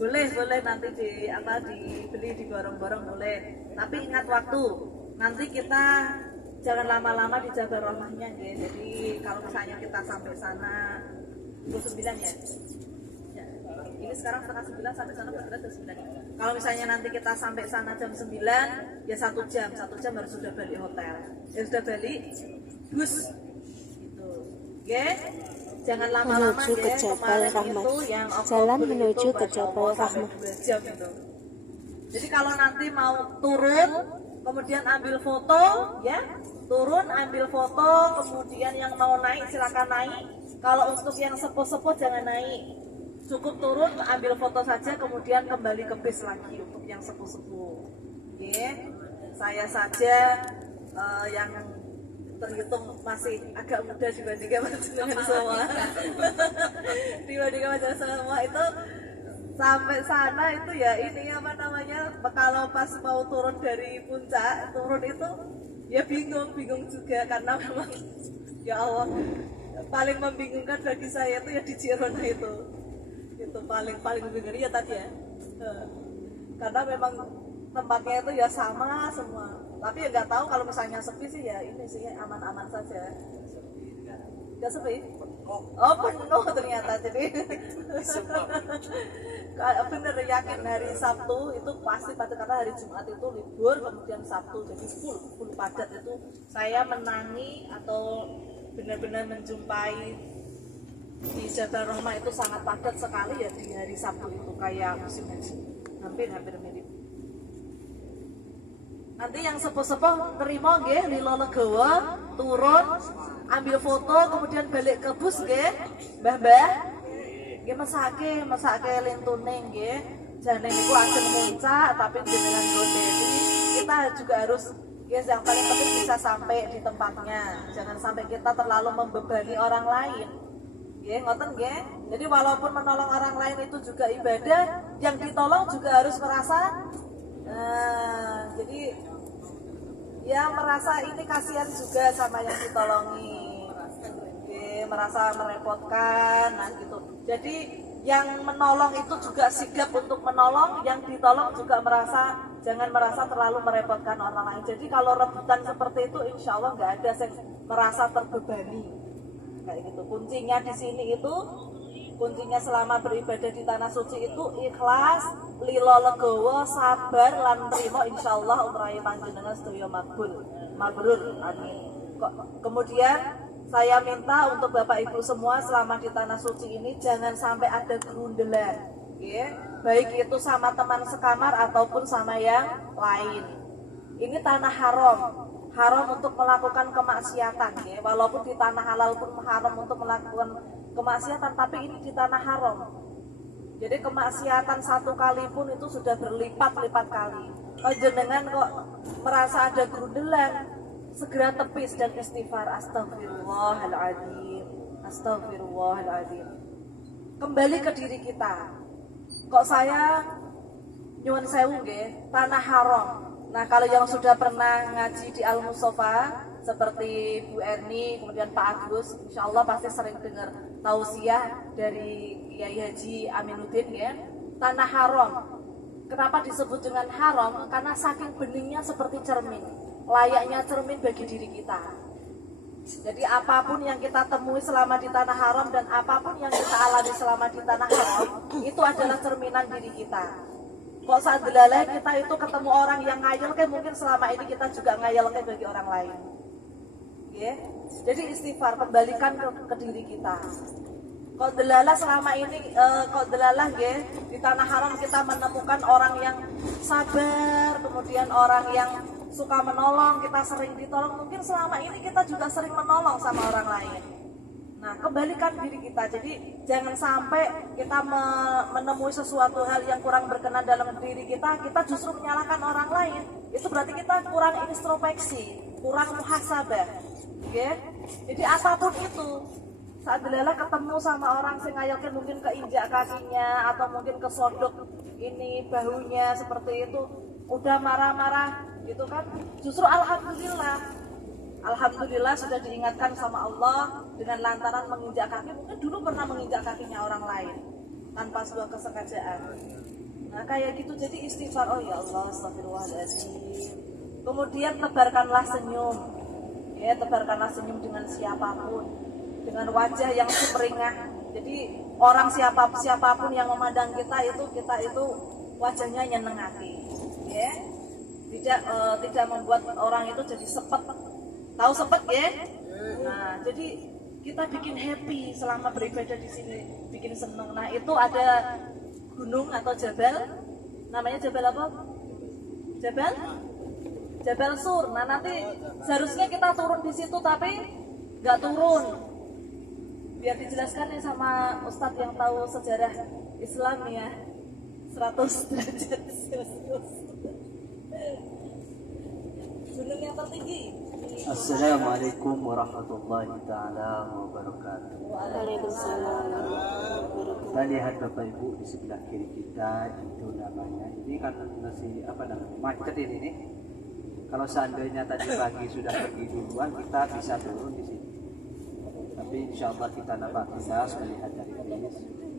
boleh nanti dibeli di borong-borong boleh. Tapi ingat waktu. Nanti kita jangan lama-lama di Jabal Rahmahnya ya. Jadi kalau misalnya kita sampai sana 29 ya. Ini sekarang setengah 9 sampai sana berarti jam 9. Kalau misalnya nanti kita sampai sana jam 9 ya 1 jam harus sudah balik hotel. Ya sudah balik bus gitu. Oke. Jangan lama-lama menuju ke Jabal Rahmah. Jalan menuju ke Jabal Rahmah. Jadi kalau nanti mau turun kemudian ambil foto ya, turun ambil foto, kemudian yang mau naik silakan naik. Kalau untuk yang sepuh-sepuh jangan naik, cukup turun ambil foto saja kemudian kembali ke bis lagi untuk yang sepuh-sepuh. Oke, saya saja yang terhitung masih agak muda dibandingkan dengan semua dibandingkan semua itu sampai sana itu ya ini apa namanya, kalau pas mau turun dari puncak turun itu ya bingung juga karena memang ya Allah paling membingungkan bagi saya itu ya di Cirona itu paling bingung ya tadi ya karena memang tempatnya itu ya sama semua. Tapi ya nggak tahu kalau misalnya sepi sih ya ini sih aman-aman saja. Nggak sepi? Oh penuh ternyata. Jadi bener yakin hari Sabtu itu pasti karena hari Jumat itu libur, kemudian Sabtu jadi full padat itu. Saya menangi atau benar-benar menjumpai di Jabal Rahmah itu sangat padat sekali ya di hari Sabtu itu kayak musim haji. Hampir mirip. Nanti yang sepuh-sepuh terima nggih lilo legowo, turun, ambil foto, kemudian balik ke bus nggih. Mbah-mbah. Nggih mesake lintune nggih. Jane niku ajeng muncak tapi jenengan gondeli. Kita juga harus guys yang paling penting bisa sampai di tempatnya. Jangan sampai kita terlalu membebani orang lain. Nggih, ngoten nggih. Jadi walaupun menolong orang lain itu juga ibadah, yang ditolong juga harus merasa jadi ya merasa ini kasihan juga sama yang ditolongi, merasa merepotkan, nah gitu. Jadi yang menolong itu juga sigap untuk menolong, yang ditolong juga jangan merasa terlalu merepotkan orang lain. Jadi kalau rebutan seperti itu, insya Allah nggak ada yang merasa terbebani, kayak gitu. Kuncinya di sini itu, kuncinya selama beribadah di tanah suci itu ikhlas, lilo legowo, sabar lan trimo, insyaallah umrahe panjenengan sedaya mabrur, amin. Kemudian saya minta untuk Bapak Ibu semua selama di tanah suci ini jangan sampai ada gerundelan, ya. Baik itu sama teman sekamar ataupun sama yang lain. Ini tanah haram untuk melakukan kemaksiatan, ya. Walaupun di tanah halal pun haram untuk melakukan kemaksiatan, tapi ini di tanah haram. Jadi kemaksiatan satu kali pun itu sudah berlipat-lipat kali. Kalau jenengan kok merasa ada gerundelan, segera tepis dan istighfar, astagfirullahaladzim. Kembali ke diri kita. Kok saya nyuwun sewu nggih, tanah haram. Nah, kalau yang sudah pernah ngaji di Al-Mustafa seperti Bu Erni, kemudian Pak Agus, insya Allah pasti sering dengar tausiah dari Kiai Haji Aminuddin ya. Tanah haram. Kenapa disebut dengan haram? Karena saking beningnya seperti cermin, layaknya cermin bagi diri kita. Jadi apapun yang kita temui selama di tanah haram dan apapun yang kita alami selama di tanah haram, itu adalah cerminan diri kita. Kok saat delalai kita itu ketemu orang yang ngayal, kayak mungkin selama ini kita juga ngayal kayak bagi orang lain. Ya. Jadi istighfar, kembalikan ke diri kita. Kok delalah selama ini, kok delalah ya, di tanah haram kita menemukan orang yang sabar, kemudian orang yang suka menolong, kita sering ditolong. Mungkin selama ini kita juga sering menolong sama orang lain. Nah, kembalikan diri kita. Jadi jangan sampai kita menemui sesuatu hal yang kurang berkenan dalam diri kita justru menyalahkan orang lain. Itu berarti kita kurang introspeksi, kurang muhasabah. Okay? Jadi apapun itu, saat Delala ketemu sama orang sing ngayokin mungkin keinjak kakinya atau mungkin kesodok ini bahunya seperti itu, udah marah-marah gitu kan, justru alhamdulillah sudah diingatkan sama Allah dengan lantaran menginjak kaki, mungkin dulu pernah menginjak kakinya orang lain. tanpa sebuah kesengajaan. Nah kayak gitu, jadi istighfar, oh ya Allah astagfirullahaladzim. Kemudian tebarkanlah senyum, ya tebarkanlah senyum dengan siapapun, dengan wajah yang sumringah. Jadi orang siapapun yang memandang kita itu wajahnya nyenengati, ya. Tidak membuat orang itu jadi sepet. Tahu sepet ya? Nah, jadi kita bikin happy selama beribadah di sini, bikin seneng. Nah, itu ada gunung atau jabal, namanya jabal apa? Jabal Sur. Nah, nanti seharusnya kita turun di situ tapi nggak turun. Biar dijelaskan nih sama Ustadz yang tahu sejarah Islam ya, 100 derajat Celcius. Gunung yang tertinggi. Assalamualaikum warahmatullahi taala wabarakatuh. Waalaikumsalam. Kita lihat Bapak Ibu di sebelah kiri kita itu namanya, ini kan masih macet ini nih. Kalau seandainya tadi pagi sudah pergi duluan, kita bisa turun di sini. Tapi insya Allah kita nampak bisa melihat dari sini.